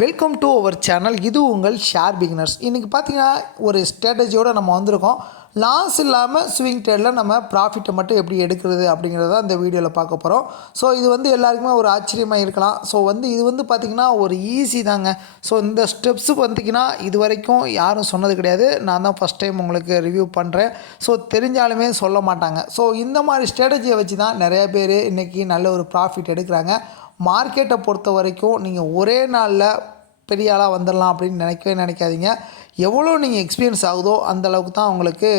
Welcome to our channel. இது உங்கள் share beginners. இன்றைக்கி பார்த்தீங்கன்னா ஒரு ஸ்ட்ராட்டஜியோடு நம்ம வந்திருக்கோம். லாஸ் இல்லாமல் ஸ்விங் ட்ரேடில் நம்ம ப்ராஃபிட்டை மட்டும் எப்படி எடுக்கிறது அப்படிங்கிறத இந்த வீடியோவில் பார்க்க போகிறோம். ஸோ இது எல்லாருக்குமே ஒரு ஆச்சரியமாக இருக்கலாம். ஸோ இது பார்த்திங்கன்னா ஒரு ஈஸி தாங்க. ஸோ இந்த ஸ்டெப்ஸு பார்த்திங்கன்னா இது வரைக்கும் யாரும் சொன்னது கிடையாது. நான் தான் ஃபஸ்ட் டைம் உங்களுக்கு ரிவ்யூ பண்ணுறேன். ஸோ தெரிஞ்சாலுமே சொல்ல மாட்டாங்க. ஸோ இந்த மாதிரி ஸ்ட்ராட்டஜியை வச்சு தான் நிறைய பேர் இன்றைக்கி நல்ல ஒரு ப்ராஃபிட் எடுக்கிறாங்க. மார்க்கெட்டை பொறுத்த வரைக்கும் நீங்கள் ஒரே நாளில் பெரிய ஆளாக வந்துடலாம் அப்படின்னு நினைக்காதீங்க. எவ்வளோ நீங்கள் எக்ஸ்பீரியன்ஸ் ஆகுதோ அந்தளவுக்கு தான் உங்களுக்கு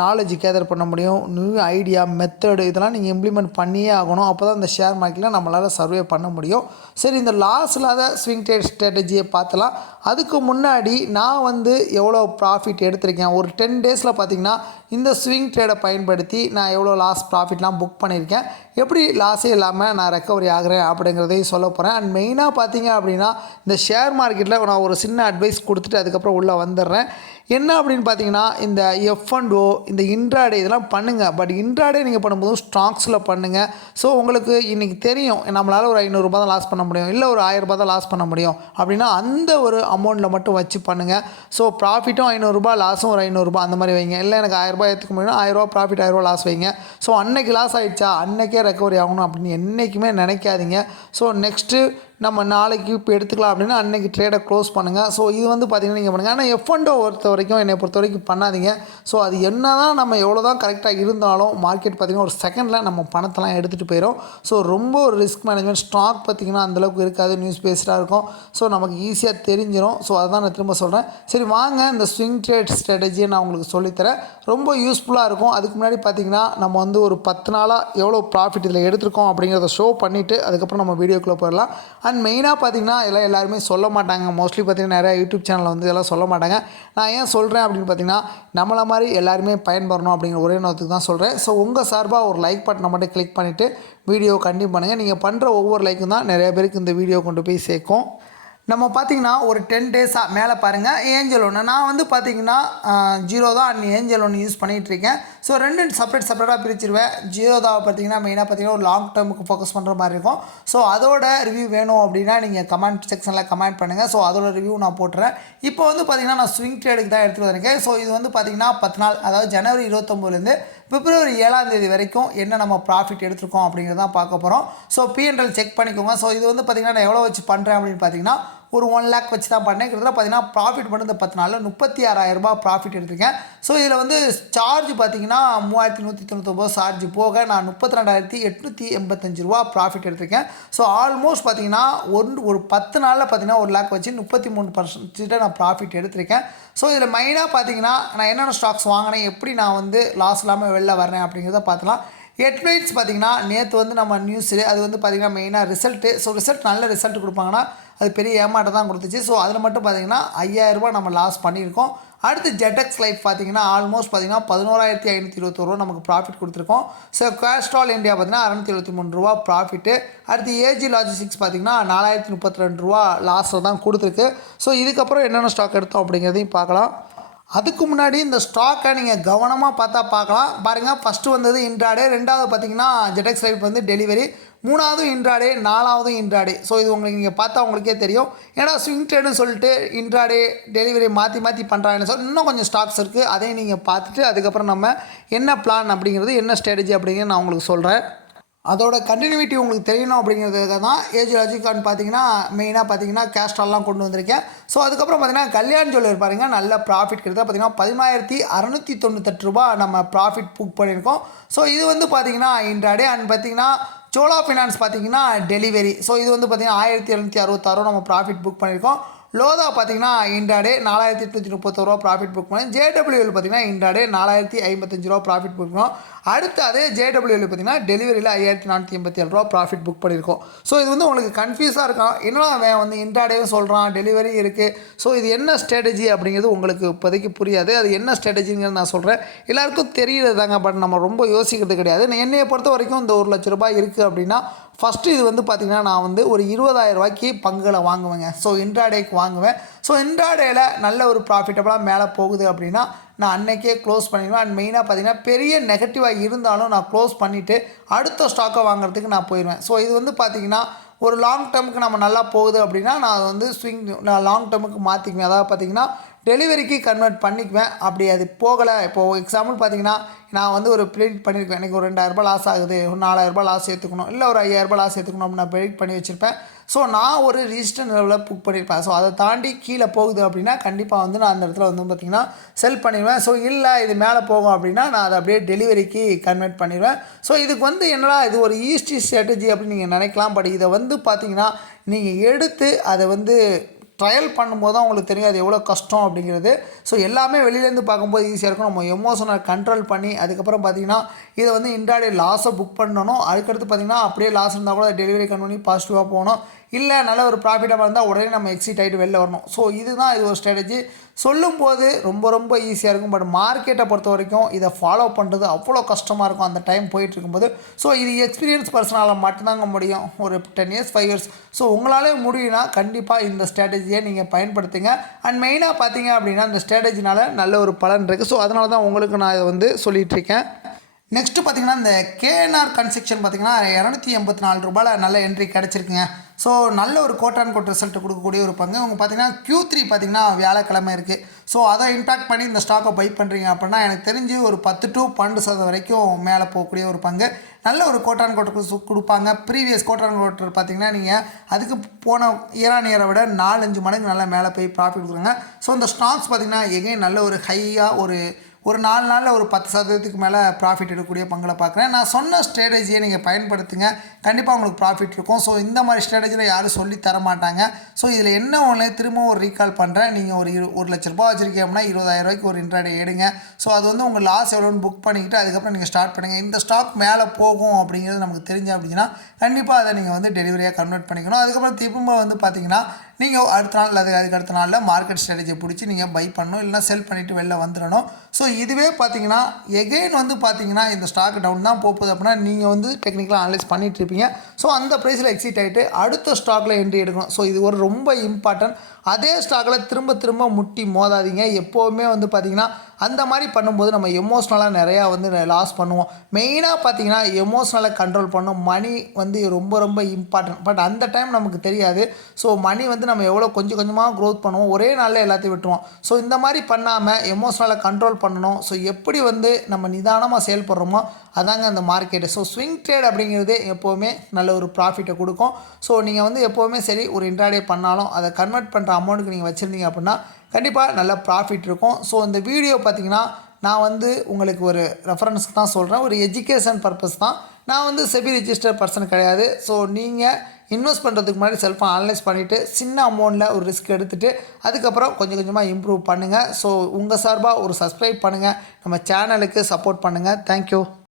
நாலேஜ் கேதர் பண்ண முடியும். நியூ ஐடியா, மெத்தடு இதெல்லாம் நீங்கள் இம்ப்ளிமெண்ட் பண்ணியே ஆகணும். அப்போ தான் இந்த ஷேர் மார்க்கெட்டில் நம்மளால் சர்வே பண்ண முடியும். சரி, இந்த லாஸ் இல்லாத ஸ்விங் ட்ரேட் ஸ்ட்ராட்டஜியை பார்த்தலாம். அதுக்கு முன்னாடி நான் எவ்வளோ ப்ராஃபிட் எடுத்திருக்கேன் ஒரு 10 டேஸில் பார்த்திங்கன்னா இந்த ஸ்விங் ட்ரேடை பயன்படுத்தி நான் எவ்வளோ ப்ராஃபிட்லாம் புக் பண்ணியிருக்கேன், எப்படி லாஸே இல்லாமல் நான் ரெக்கவரி ஆகிறேன் அப்படிங்கிறதையும் சொல்ல போகிறேன். அண்ட் மெயினாக பார்த்தீங்க அப்படின்னா இந்த ஷேர் மார்க்கெட்டில் நான் ஒரு சின்ன அட்வைஸ் கொடுத்துட்டு அதுக்கப்புறம் உள்ளே வந்துடுறேன். என்ன அப்படின்னு பார்த்தீங்கன்னா இந்த F&O, இந்த இன்ட்ராடே இதெல்லாம் பண்ணுங்கள். பட் இன்ட்ராடே நீங்கள் பண்ணும்போது ஸ்டாக்ஸில் பண்ணுங்கள். ஸோ உங்களுக்கு இன்றைக்கி தெரியும் நம்மளால் ஒரு 500 ரூபா தான் லாஸ் பண்ண முடியும், இல்லை ஒரு 1000 ரூபா தான் லாஸ் பண்ண முடியும் அப்படின்னா அந்த ஒரு அமௌண்ட்டில் மட்டும் வச்சு பண்ணுங்கள். ஸோ ப்ராஃபிட்டும் 500 ரூபா, லாஸும் ஒரு 500 ரூபா அந்த மாதிரி வைங்க. இல்லை எனக்கு 1000 ரூபாய் எடுத்துக்க முடியும்னா 1000 ரூபா ப்ராஃபிட், 1000 ரூபா லாஸ் வைங்க. ஸோ அன்னைக்கு லாஸ் ஆகிடுச்சா அன்றைக்கே ரெக்கவரி ஆகணும் அப்படின்னு என்றைக்குமே நினைக்காதீங்க. ஸோ நெக்ஸ்ட்டு நம்ம நாளைக்கு இப்போ எடுத்துக்கலாம் அப்படின்னா அன்றைக்கி ட்ரேடை க்ளோஸ் பண்ணுங்கள். ஸோ இது பார்த்திங்கன்னா நீங்கள் பண்ணுங்கள். ஆனால் F&O என்னை பொறுத்த வரைக்கும் பண்ணாதீங்க. ஸோ அது என்ன தான் நம்ம எவ்வளோ தான் கரெக்டாக இருந்தாலும் மார்க்கெட் பார்த்திங்கன்னா ஒரு செகண்டில் நம்ம பணத்தெல்லாம் எடுத்துகிட்டு போயிடும். ஸோ ரொம்ப ஒரு ரிஸ்க் மேனேஜ்மெண்ட். ஸ்டாக் பார்த்திங்கன்னா அந்தளவுக்கு இருக்காது, நியூஸ் பேஸ்டாக இருக்கும். ஸோ நமக்கு ஈஸியாக தெரிஞ்சிடும். ஸோ அதுதான் நான் திரும்ப சொல்கிறேன். சரி வாங்க, இந்த ஸ்விங் ட்ரேட் ஸ்ட்ராட்டஜியை நான் உங்களுக்கு சொல்லித்தரேன். ரொம்ப யூஸ்ஃபுல்லாக இருக்கும். அதுக்கு முன்னாடி பார்த்திங்கன்னா நம்ம ஒரு 10 நாளாக எவ்வளோ ப்ராஃபிட் இதில் எடுத்திருக்கோம் அப்படிங்கிறத ஷோ பண்ணிவிட்டு அதுக்கப்புறம் நம்ம வீடியோக்குள்ளே போயிடலாம். அண்ட் மெயினாக பார்த்திங்கன்னா எல்லாருமே சொல்ல மாட்டாங்க. மோஸ்ட்லி பார்த்திங்கன்னா நிறையா யூடியூப் சேனலில் இதெல்லாம் சொல்ல மாட்டாங்க. நான் ஏன் சொல்கிறேன் அப்படின்னு பார்த்திங்கன்னா நம்மளை மாதிரி எல்லாருமே பயன்பெறணும் அப்படிங்கிற ஒரே நோக்கத்துக்கு தான் சொல்கிறேன். ஸோ உங்கள் சார்பாக ஒரு லைக் பட்டனை மட்டும் கிளிக் பண்ணிவிட்டு வீடியோ கண்டினியூ பண்ணுங்கள். நீங்கள் பண்ணுற ஒவ்வொரு லைக்கும் தான் நிறைய பேருக்கு இந்த வீடியோ கொண்டு போய் சேர்க்கும். நம்ம பார்த்திங்கன்னா ஒரு 10 டேஸாக மேலே பாருங்கள் ஏஞ்சல் ஒன்று நான் பார்த்திங்கன்னா 0 தான் அண்ட் ஏஞ்சல் ஒன்று யூஸ் பண்ணிகிட்ருக்கேன். ஸோ 2 செப்பரேட்டாக பிரிச்சிருவேன். 0 தான் பார்த்திங்கன்னா மெயினாக பார்த்திங்கன்னா ஒரு லாங் டேர்முக்கு ஃபோக்கஸ் பண்ணுற மாதிரி இருக்கும். ஸோ அதோட ரிவ்யூ வேணும் அப்படின்னா நீங்கள் கமெண்ட் செக்ஷனில் கமெண்ட் பண்ணுங்கள். ஸோ அதோட ரிவ்யூ நான் போட்டுறேன். இப்போ பார்த்திங்கன்னா நான் ஸ்விங் ட்ரேடுக்கு தான் எடுத்துகிட்டு வந்திருக்கேன். ஸோ இது பார்த்திங்கன்னா 10 நாள், அதாவது ஜனவரி 29லேருந்து பிப்ரவரி 7ஆம் தேதி வரைக்கும் என்ன நம்ம ப்ராஃபிட் எடுத்துருக்கோம் அப்படிங்கிறத தான் பார்க்க போகிறோம். ஸோ P&L செக் பண்ணிக்கோங்க. ஸோ இது பார்த்திங்கன்னா நான் எவ்வளோ வச்சு பண்ணுறேன் அப்படின்னு பார்த்தீங்கன்னா ஒரு 1 lakh வச்சு தான் பண்ணேன். கிட்டத்தட்ட பார்த்தீங்கன்னா ப்ராஃபிட் மட்டும் இந்த 10 நாளில் 36,000 ரூபாய் ப்ராஃபிட் எடுத்திருக்கேன். ஸோ இதில் சார்ஜ் பார்த்தீங்கன்னா 3199 சார்ஜ் போக நான் 32,885 ரூபா ப்ராஃபிட் எடுத்திருக்கேன். ஸோ ஆல்மோஸ்ட் பார்த்தீங்கன்னா ஒரு 10 நாளில் பார்த்தீங்கன்னா 1 lakh வச்சு 33% நான் ப்ராஃபிட் எடுத்திருக்கேன். ஸோ இதில் மெயினாக பார்த்தீங்கன்னா நான் என்னென்ன ஸ்டாக்ஸ் வாங்கினேன், எப்படி நான் லாஸ் இல்லாமல் வெளில வரேன் அப்படிங்கிறத பார்த்துலாம். ஹெட்லைன்ஸ் பார்த்திங்கன்னா நேற்று நம்ம நியூஸில் அது பார்த்திங்கன்னா மெயினாக ரிசல்ட்டு. ஸோ நல்ல ரிசல்ட் கொடுப்பாங்கன்னா அது பெரிய ஏமாட்டம் தான் கொடுத்துச்சு. ஸோ அதில் மட்டும் பார்த்திங்கன்னா 5,000 ரூபா நம்ம லாஸ் பண்ணியிருக்கோம். அடுத்து ஜெடெக்ஸ் லைஃப் பார்த்திங்கன்னா ஆல்மோஸ்ட் பார்த்திங்கன்னா 11,521 ரூபா நமக்கு ப்ராஃபிட் கொடுத்துருக்கோம். ஸோ கேஸ்ட்ரால் இந்தியா பார்த்திங்கன்னா 673 ரூபா ப்ராஃபிட்டு. அடுத்து ஏஜி லாஜிஸ்டிக்ஸ் பார்த்திங்கன்னா 4,032 ரூபா லாஸில் தான் கொடுத்துருக்கு. ஸோ இதுக்கப்புறம் என்னென்ன ஸ்டாக் எடுத்தோம் அப்படிங்கிறதையும் பார்க்கலாம். அதுக்கு முன்னாடி இந்த ஸ்டாக்கை நீங்கள் கவனமாக பார்க்கலாம். பாருங்கள், ஃபஸ்ட்டு வந்தது இன்ட்ராடே, 2வது பார்த்திங்கன்னா ஜெடெக்ஸ் லைஃப் டெலிவரி, 3வது இன்ட்ராடே, 4வது இன்ட்ராடே. ஸோ இது நீங்கள் பார்த்தா உங்களுக்கே தெரியும். ஏன்னா ஸ்விங் ட்ரேடுன்னு சொல்லிட்டு இன்ட்ராடே டெலிவரி மாற்றி பண்ணுறாங்கன்னு சொல்லி இன்னும் கொஞ்சம் ஸ்டாக்ஸ் இருக்குது. அதையும் நீங்கள் பார்த்துட்டு அதுக்கப்புறம் நம்ம என்ன பிளான் அப்படிங்கிறது, என்ன ஸ்ட்ராட்டஜி அப்படிங்கிறது நான் உங்களுக்கு சொல்கிறேன். அதோட கண்டினியூட்டி உங்களுக்கு தெரியணும் அப்படிங்கிறதுக்காக தான் ஏஜ் லாஜிக்கான்னு பார்த்தீங்கன்னா மெயினாக பார்த்தீங்கன்னா கேஸ்ட்ரால்லாம் கொண்டு வந்திருக்கேன். ஸோ அதுக்கப்புறம் பார்த்தீங்கன்னா கல்யாண் ஜுவல்லரி பாருங்கள், நல்ல ப்ராஃபிட் கிட்ட பார்த்தீங்கன்னா 13,698 ரூபா நம்ம ப்ராஃபிட் புக் பண்ணியிருக்கோம். ஸோ இது பார்த்தீங்கன்னா இன்ட்ராடே. அண்ட் பார்த்தீங்கன்னா சோலா ஃபினான்ஸ் பார்த்தீங்கன்னா டெலிவரி. ஸோ இது பார்த்தீங்கன்னா 1,766 நம்ம ப்ராஃபிட் புக் பண்ணியிருக்கோம். லோதா பார்த்தீங்கன்னா இன்ட்ராடே 4,831 ரூபா ப்ராஃபிட் புக் பண்ணி. JWL பார்த்தீங்கன்னா இன்ட்ராடே 4,055 ரூபா ப்ராஃபிட் புக் பண்ணோம். அடுத்து அதே JWL பார்த்தீங்கன்னா டெலிவரியில் 5,487 ரூபா ப்ராஃபிட் புக் பண்ணியிருக்கோம். ஸோ இது உங்களுக்கு கன்ஃபியூஸாக இருக்கும். என்னன்னா அவன் இன்ட்ராடேவும் சொல்கிறான், டெலிவரி இருக்குது. ஸோ இது என்ன ஸ்ட்ராட்டஜி அப்படிங்கிறது உங்களுக்கு இப்போதைக்கு புரியாது. அது என்ன ஸ்ட்ராட்டஜிங்கிறது நான் சொல்கிறேன். எல்லாருக்கும் தெரியுது தாங்க, பட் நம்ம ரொம்ப யோசிக்கிறது கிடையாது. என்னையை பொறுத்த வரைக்கும் இந்த 1 லட்ச ரூபாய் இருக்குது அப்படின்னா ஃபஸ்ட்டு இது பார்த்திங்கன்னா நான் ஒரு 20,000 ரூபாய்க்கு பங்குகளை வாங்குவேங்க. ஸோ இன்ட்ராடேக்கு வாங்குவேன். ஸோ இன்ட்ராடேயில் நல்ல ஒரு ப்ராஃபிட்டபுளாக மேலே போகுது அப்படின்னா நான் அன்றைக்கே க்ளோஸ் பண்ணிடுவேன். அண்ட் மெயினாக பார்த்திங்கன்னா பெரிய நெகட்டிவாக இருந்தாலும் நான் க்ளோஸ் பண்ணிவிட்டு அடுத்த ஸ்டாக்கை வாங்குறதுக்கு நான் போயிடுவேன். ஸோ இது பார்த்திங்கன்னா ஒரு லாங் டேர்முக்கு நம்ம நல்லா போகுது அப்படின்னா நான் அதை வந்து நான் லாங் டேர்முக்கு மாற்றிக்குவேன். அதாவது பார்த்திங்கன்னா டெலிவரிக்கு கன்வெர்ட் பண்ணிக்குவேன். அப்படி அது போகலை, இப்போது எக்ஸாம்பிள் பார்த்திங்கன்னா நான் வந்து ஒரு ப்ரெடிக்ட் பண்ணியிருக்கேன், எனக்கு ஒரு 2000 லாஸ் ஆகுது, ஒரு 4000 லாஸ் ஏற்றுக்கணும், இல்லை ஒரு 5000 லாஸ் ஏற்றுக்கணும் அப்படின்னு நான் ப்ரெடிக்ட் பண்ணி வச்சுருப்பேன். ஸோ நான் ஒரு ரிஜிஸ்டர் லெவலில் புக் பண்ணியிருப்பேன். ஸோ அதை தாண்டி கீழே போகுது அப்படின்னா கண்டிப்பாக வந்து நான் அந்த இடத்துல வந்து பார்த்திங்கன்னா செல் பண்ணிடுவேன். ஸோ இல்லை இது மேலே போகும் அப்படின்னா நான் அதை அப்படியே டெலிவரிக்கு கன்வெர்ட் பண்ணிடுவேன். ஸோ இதுக்கு வந்து என்னடா இது ஒரு ஈஸ்டி ஸ்ட்ராட்டஜி அப்படின்னு நீங்கள் நினைக்கலாம். பட் இதை வந்து பார்த்திங்கன்னா நீங்கள் எடுத்து அதை வந்து ட்ரையல் பண்ணும்போது தான் உங்களுக்கு தெரியும் அது எவ்வளோ கஷ்டம் அப்படிங்கிறது. ஸோ எல்லாமே வெளியிலேருந்து பார்க்கும்போது ஈஸியாக இருக்கும். நம்ம எமோஷனை கண்ட்ரோல் பண்ணி அதுக்கப்புறம் பார்த்திங்கன்னா இதை வந்து இன்ட்ராடே லாஸை புக் பண்ணணும். அதுக்கடுத்து பார்த்திங்கன்னா அப்படியே லாஸ் இருந்தால் கூட டெலிவரி பண்ணி பாசிட்டிவாக போகணும். இல்லை நல்ல ஒரு ப்ராஃபிட்டாக இருந்தால் உடனே நம்ம எக்ஸிட் ஆகிட்டு வெளில வரணும். ஸோ இதுதான் இது ஒரு ஸ்ட்ராட்டஜி. சொல்லும்போது ரொம்ப ரொம்ப ஈஸியாக இருக்கும். பட் மார்க்கெட்டை பொறுத்த வரைக்கும் இதை ஃபாலோ பண்ணுறது அவ்வளோ கஷ்டமாக இருக்கும் அந்த டைம் போயிட்டுருக்கும்போது. ஸோ இது எக்ஸ்பீரியன்ஸ் பர்சனால் மட்டும்தாங்க முடியும். ஒரு 10 இயர்ஸ் 5 இயர்ஸ் ஸோ உங்களாலே முடியும்னா கண்டிப்பாக இந்த ஸ்ட்ராட்டஜியை நீங்கள் பயன்படுத்துங்க. அண்ட் மெயினாக பார்த்தீங்க அப்படின்னா இந்த ஸ்ட்ராட்டஜினால் நல்ல ஒரு பலன் இருக்குது. ஸோ அதனால தான் உங்களுக்கு நான் இதை வந்து சொல்லிகிட்ருக்கேன். நெக்ஸ்ட்டு பார்த்திங்கன்னா இந்த கேஎன்ஆர் கன்ஸ்ட்ரக்ஷன் பார்த்திங்கன்னா ₹284 நல்ல என்ட்ரி கிடச்சிருக்குங்க. ஸோ நல்ல ஒரு கோட்டான் கோட் ரிசல்ட் கொடுக்கக்கூடிய ஒரு பங்கு. அவங்க பார்த்திங்கன்னா Q3 பார்த்திங்கன்னா வியாழக்கிழமை இருக்குது. ஸோ அதை இம்பேக்ட் பண்ணி இந்த ஸ்டாக்கை பை பண்ணுறீங்க அப்படின்னா எனக்கு தெரிஞ்சு ஒரு 10 to 12% வரைக்கும் மேலே போகக்கூடிய ஒரு பங்கு. நல்ல ஒரு கோட்டான் கோட்டுக்கு கொடுப்பாங்க. ப்ரீவியஸ் கோட்டான் கோட்டர் பார்த்திங்கன்னா நீங்கள் அதுக்கு போன இயரை விட 4-5 மடங்கு நல்லா மேலே போய் ப்ராஃபிட் கொடுக்குறாங்க. ஸோ இந்த ஸ்டாக்ஸ் பார்த்திங்கன்னா எகைன் நல்ல ஒரு ஹையாக ஒரு 4 நாளில் ஒரு 10% மேலே ப்ராஃபிட் எடுக்கக்கூடிய பங்களை பார்க்குறேன். நான் சொன்ன ஸ்ட்ராட்டஜியை நீங்கள் பயன்படுத்துங்க, கண்டிப்பாக உங்களுக்கு ப்ராஃபிட் இருக்கும். ஸோ இந்த மாதிரி ஸ்ட்ராட்டஜியில் யாரும் சொல்லி தர மாட்டாங்க. ஸோ இதில் என்ன ஒன்று திரும்பவும் ஒரு ரீகால் பண்ணுறேன். நீங்கள் ஒரு ₹1,00,000 வச்சுருக்கீங்க அப்படின்னா ₹20,000 ஒரு இன்ட்ராடே எடுங்க. ஸோ அது வந்து உங்கள் லாஸ் எவ்வளோன்னு புக் பண்ணிக்கிட்டு அதுக்கப்புறம் நீங்கள் ஸ்டார்ட் பண்ணுங்கள். இந்த ஸ்டாக் மேலே போகும் அப்படிங்கிறது நமக்கு தெரிஞ்சு அப்படின்னா கண்டிப்பாக அதை நீங்கள் வந்து டெலிவரியாக கன்வெர்ட் பண்ணிக்கணும். அதுக்கப்புறம் திரும்ப வந்து பார்த்திங்கன்னா நீங்கள் அடுத்த நாள் அதுக்கு அடுத்த நாளில் மார்க்கெட் ஸ்ட்ராட்டஜியை பிடிச்சி நீங்கள் பை பண்ணணும், இல்லைனா செல் பண்ணிவிட்டு வெளில வந்துடணும். ஸோ இதுவே பார்த்திங்கன்னா எகெயின் வந்து பார்த்திங்கன்னா இந்த ஸ்டாக் டவுன் தான் போகுது அப்படின்னா நீங்கள் வந்து டெக்னிக்கலாக அனலைஸ் பண்ணிகிட்டு இருப்பீங்க. ஸோ அந்த ப்ரைஸில் எக்ஸிட் ஆகிட்டு அடுத்த ஸ்டாக்கில் என்ட்ரி எடுக்கணும். ஸோ இது ஒரு ரொம்ப இம்பார்ட்டன்ட். அதே ஸ்டாக்கில் திரும்ப முட்டி மோதாதீங்க. எப்போவுமே வந்து பார்த்திங்கன்னா அந்த மாதிரி பண்ணும்போது நம்ம எமோஷ்னலாக நிறையா வந்து லாஸ் பண்ணுவோம். மெயினாக பார்த்திங்கன்னா எமோஷ்னலாக கண்ட்ரோல் பண்ணணும். மணி வந்து ரொம்ப இம்பார்ட்டன்ட். பட் அந்த டைம் நமக்கு தெரியாது. ஸோ மணி வந்து நம்ம எவ்வளோ கொஞ்சம் கொஞ்சமாக க்ரோத் பண்ணுவோம், ஒரே நாளில் எல்லாத்தையும் விட்டுருவோம். ஸோ இந்த மாதிரி பண்ணாமல் எமோஷ்னலாக கண்ட்ரோல் பண்ணணும். ஸோ எப்படி வந்து நம்ம நிதானமாக செயல்படுறோமோ அதாங்க அந்த மார்க்கெட்டு. ஸோ ஸ்விங் ட்ரேட் அப்படிங்கிறது எப்போவுமே நல்ல ஒரு ப்ராஃபிட்டை கொடுக்கும். ஸோ நீங்கள் வந்து எப்போவுமே சரி ஒரு இன்ட்ராடே பண்ணாலும் அதை கன்வெர்ட் பண்ணுற அமௌண்ட்டுக்கு நீங்கள் வச்சுருந்தீங்க அப்படின்னா கண்டிப்பாக நல்ல ப்ராஃபிட் இருக்கும். ஸோ இந்த வீடியோ பார்த்திங்கன்னா நான் வந்து உங்களுக்கு ஒரு ரெஃபரன்ஸ்க்கு தான் சொல்கிறேன், ஒரு எஜுகேஷன் பர்பஸ் தான். நான் வந்து செபி ரிஜிஸ்டர் பர்சன் கிடையாது. ஸோ நீங்கள் இன்வெஸ்ட் பண்ணுறதுக்கு முன்னாடி செல்ஃபாக அனலைஸ் பண்ணிவிட்டு சின்ன அமௌண்ட்டில் ஒரு ரிஸ்க் எடுத்துகிட்டு அதுக்கப்புறம் கொஞ்சம் கொஞ்சமாக இம்ப்ரூவ் பண்ணுங்கள். ஸோ உங்கள் சார்பாக ஒரு சப்ஸ்கிரைப் பண்ணுங்கள், நம்ம சேனலுக்கு சப்போர்ட் பண்ணுங்கள். தேங்க்யூ.